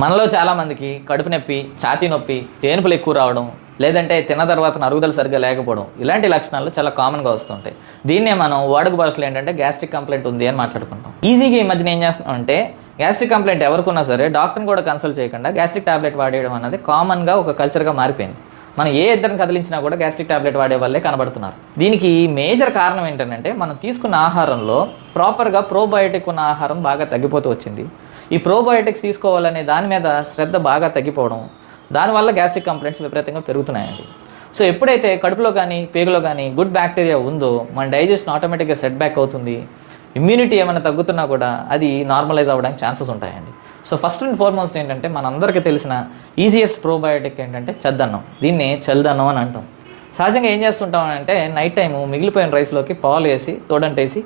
మనలో చాలామందికి కడుపు నొప్పి, ఛాతీ నొప్పి, తేనుపులు ఎక్కువ రావడం, లేదంటే తిన్న తర్వాత అరుగుదల సరిగ్గా లేకపోవడం, ఇలాంటి లక్షణాలు చాలా కామన్గా వస్తుంటాయి. దీన్నే మనం వాడుక భాషలో ఏంటంటే గ్యాస్ట్రిక్ కంప్లైంట్ ఉంది అని మాట్లాడుకుంటాం. ఈజీగా ఈ మధ్యన ఏం చేస్తున్నాం అంటే గ్యాస్ట్రిక్ కంప్లైంట్ ఎవరికున్నా సరే డాక్టర్ని కూడా కన్సల్ట్ చేయకుండా గ్యాస్ట్రిక్ టాబ్లెట్ వాడేయడం అనేది కామన్గా ఒక కల్చర్గా మారిపోయింది. మనం ఏ ఇద్దరిని కదిలించినా కూడా గ్యాస్ట్రిక్ టాబ్లెట్ వాడే వాళ్ళే కనబడుతున్నారు. దీనికి మేజర్ కారణం ఏంటంటే మనం తీసుకున్న ఆహారంలో ప్రాపర్గా ప్రోబయోటిక్ ఉన్న ఆహారం బాగా తగ్గిపోతూ వచ్చింది. ఈ ప్రోబయోటిక్స్ తీసుకోవాలనే దాని మీద శ్రద్ధ బాగా తగ్గిపోవడం, దానివల్ల గ్యాస్ట్రిక్ కంప్లైంట్స్ విపరీతంగా పెరుగుతున్నాయండి. సో ఎప్పుడైతే కడుపులో కానీ పేగులో కానీ గుడ్ బ్యాక్టీరియా ఉందో మన డైజెషన్ ఆటోమేటిక్గా సెట్ బ్యాక్ అవుతుంది. ఇమ్యూనిటీ ఏమైనా తగ్గుతున్నా కూడా అది నార్మలైజ్ అవ్వడానికి ఛాన్సెస్ ఉంటాయండి. సో ఫస్ట్ అండ్ ఫార్మోస్ట్ ఏంటంటే మనందరికీ తెలిసిన ఈజియెస్ట్ ప్రోబయోటిక్ ఏంటంటే చద్దన్నం. దీన్ని చల్లదన్నం అని అంటాం. సహజంగా ఏం చేస్తుంటాం అంటే నైట్ టైము మిగిలిపోయిన రైస్లోకి పాలు వేసి తోడంటేసి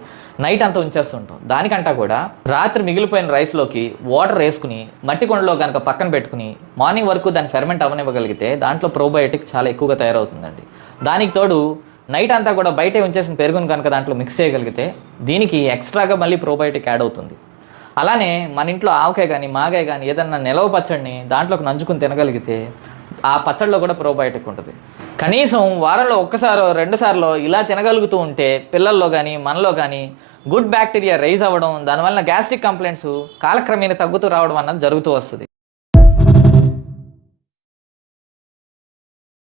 నైట్ అంతా ఉంచేస్తుంటాం. దానికంటా కూడా రాత్రి మిగిలిపోయిన రైస్లోకి వాటర్ వేసుకుని మట్టి కొండలో కనుక పక్కన పెట్టుకుని మార్నింగ్ వరకు దాన్ని ఫెర్మెంట్ అవ్వనివ్వగలిగితే దాంట్లో ప్రోబయోటిక్ చాలా ఎక్కువగా తయారవుతుందండి. దానికి తోడు నైట్ అంతా కూడా బయటే ఉంచేసిన పెరుగును కనుక దాంట్లో మిక్స్ చేయగలిగితే దీనికి ఎక్స్ట్రాగా మళ్ళీ ప్రోబయోటిక్ యాడ్ అవుతుంది. అలానే మన ఇంట్లో ఆవకాయ కానీ మాగాయ కానీ ఏదన్నా నిలవ పచ్చడిని దాంట్లోకి నంచుకుని తినగలిగితే ఆ పచ్చడిలో కూడా ప్రోబయోటిక్ ఉంటుంది. కనీసం వారంలో ఒక్కసారో 2 సార్లు ఇలా తినగలుగుతూ ఉంటే పిల్లల్లో కానీ మనలో కానీ గుడ్ బ్యాక్టీరియా రైజ్ అవ్వడం, దానివల్ల గ్యాస్ట్రిక్ కంప్లైంట్స్ కాలక్రమేణా తగ్గుతూ రావడం అన్నది జరుగుతూ వస్తుంది.